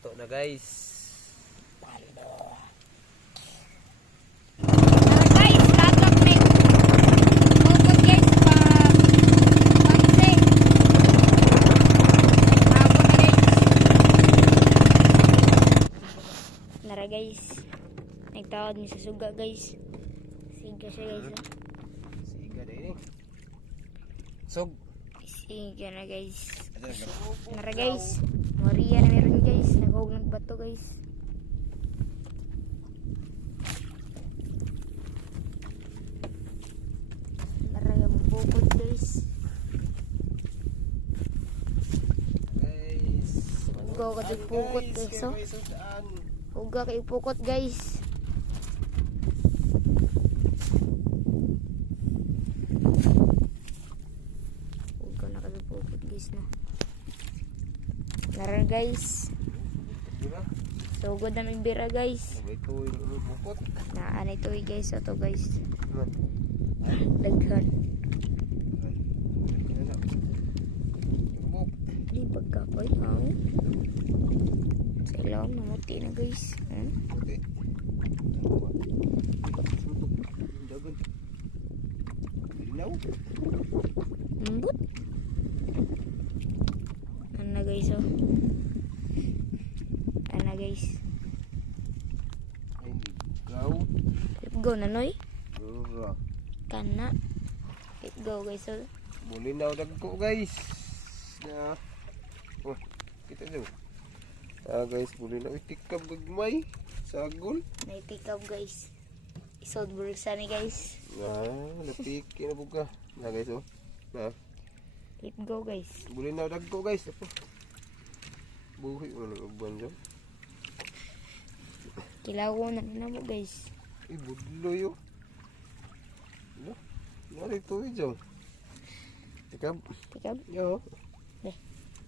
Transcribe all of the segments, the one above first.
Luto na guys. Palido. Guys, kakap na yung tubod guys pagse. Hapon na guys. Nara guys. Nagtawad mi sa suga guys. Siga siya guys. Siga na ini. Sog. Siga na guys. Nara guys. Maria na meron guys. Naghuhog ng bato guys. Nara yung bukod guys. Guys. Uga ka yung pukot guys. So. Uga ka yung pukot guys. Uga na ka yung pukot guys na. Nara guys. So good na may bira guys. Ito yung bukot. Naan ito guys. Ito guys. Daghan. Di pagkakoy. Sa ilaw namuti na guys. Lembut. Ana guys oh. Ana guys. Let go na noy. Kana. Let go guys oh. Muli na dagko guys. Na. Oh, kita daw. Guys, muli na itikab gagmay. Sagol. Naitikab guys. Isod bursa ni guys. Napiki na buka. Na guys oh. Na. Let go guys. Muli na dagko guys. Apo. Buhi mo ng uban dyan. Kilawo na mo guys. Budlo yun. Ano? Nari ito dyan. Tikab. Tikab? Yo. Deh.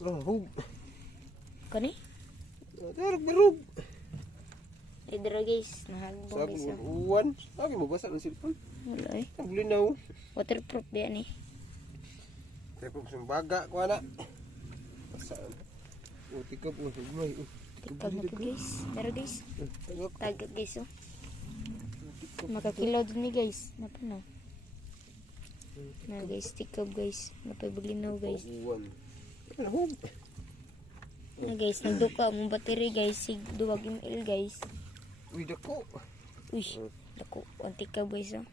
Hug. Kani? Darag barug. Idra guys. Nahagbong Sabi guys. mo, uwan. Sabi mo, basa ng silpon. Wala eh. Ang linaw. Waterproof yan eh. Tikab sa baga ko na. Saan? Tikab mo. Hugmay. Tikab na po guys. Pero guys. Tagak. Tagak guys oh. Makakilaw din ni guys. Napanaw. Na guys. Tikab guys. Napaybulinaw guys. Uwan. Hug. Na guys. Nagduka mong battery guys. Sig 2 ml guys. Uy, dako. Uy. Dako. Ang tikab guys oh.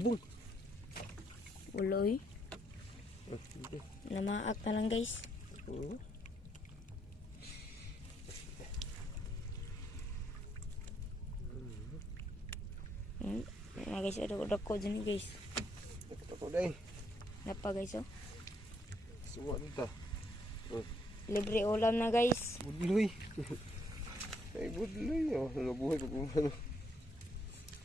Bung. Uloy. Namaak na lang guys. Na guys, dako dyan guys. Dako day. Napa guys oh. Suwa dito. Libre ulam na guys. Budloy. Ay, budloy. Nabuhay ko kung ano.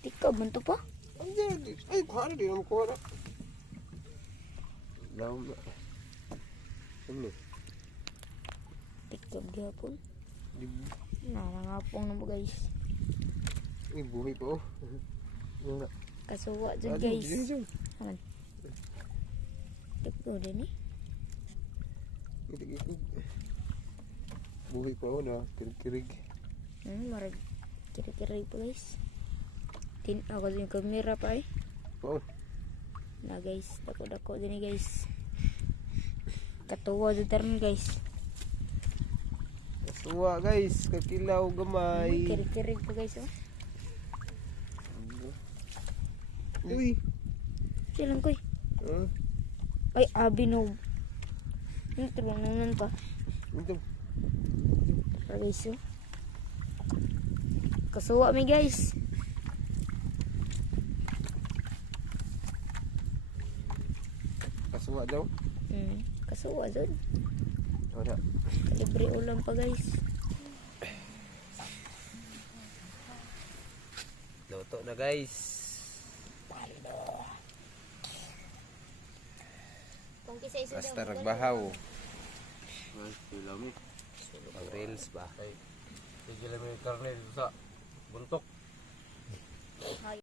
Tikab man to pa. Ang dyan. Ay, kuha na. Di naman kuha na. Laom na. Ano? Tikab gapon. Di- Nangapong na mo guys. Ay, buhay ko. Wala. Kasuwa dyan Ano, guys. dyan. Aman. Tikab din eh. Kirig-kirig. Buhay ko ako na. Kirig-kirig. Marag kiri-kiri po guys. Ako din yung kamera pa eh. Oo. Na guys. Dako-dako din eh guys. Katuwa dyan taron guys. Kasuwa guys. Kakilaw gamay. Kiri-kiri po guys oh. Uy. Silang koy. Ay, abinog. Ito lang naman pa. Ito. Tara guys oh. Kasuwa mi guys. Kasuwa daw. Kasuwa dyan. Wala. Libre ulam pa guys. Luto na guys. Palido. Basta nagbahaw. Ay, pilami. Ang reels ba? Ay, tigil mo yung karne dito sa buntok.